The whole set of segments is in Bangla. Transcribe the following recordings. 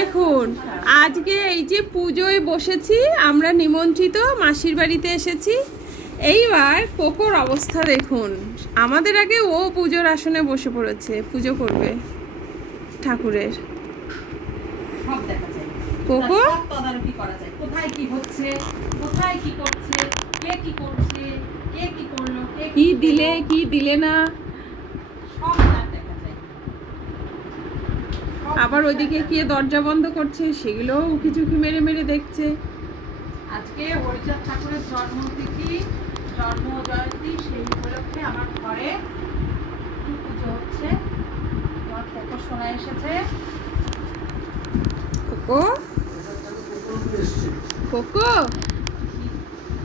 দেখুন আজকে এই যে পুজোয় বসেছি আমরা, নিমন্ত্রিত মাসির বাড়িতে এসেছি। এইবার কোকোর অবস্থা দেখুন, আমাদের আগে ও পুজোর আসনে বসে পড়েছে, পুজো করবে ঠাকুরের। সব দেখা যায়, কোকো সব তদারকি করা যায়, কোথায় কি হচ্ছে, কোথায় কি করছে, কে কি করছে, কে কি করলো, কে কি দিলে কি দিলে না, সব তার দেখা যায়। আবার ওইদিকে কে দরজা বন্ধ করছে সেগুলোও কিছু কি মেরে মেরে দেখছে। আজকে হরিচাঁদ ঠাকুরের জন্মতিথি, জন্ম জয়ন্তী, সেই উপলক্ষে আমার ঘরে কি পুজো হচ্ছে। আমার কোকো সোনা এসেছে। কোকো কোকো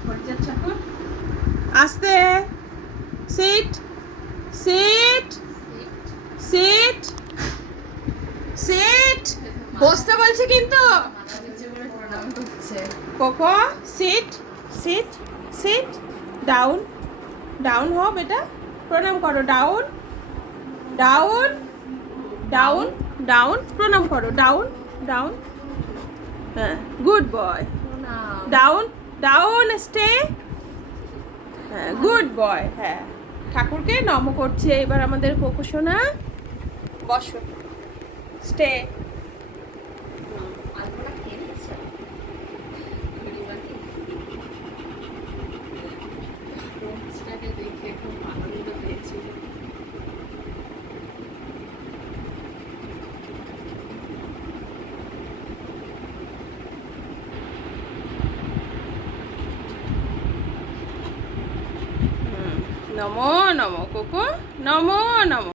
হরিচাঁদ ঠাকুর আস্তে, সিট সিট সিট সিট, বসতে বলছে কিন্তু। Coco sit sit sit, down down হও বেটা, প্রণাম করো, ডাউন ডাউন ডাউন ডাউন, প্রণাম করো, ডাউন ডাউন, হ্যাঁ good boy, down down, stay, হ্যাঁ গুড বয়, হ্যাঁ ঠাকুরকে নম করছে এবার আমাদের কোকো সোনা। বসো, স্টে। নমো নমো কোকো, নমো নমো।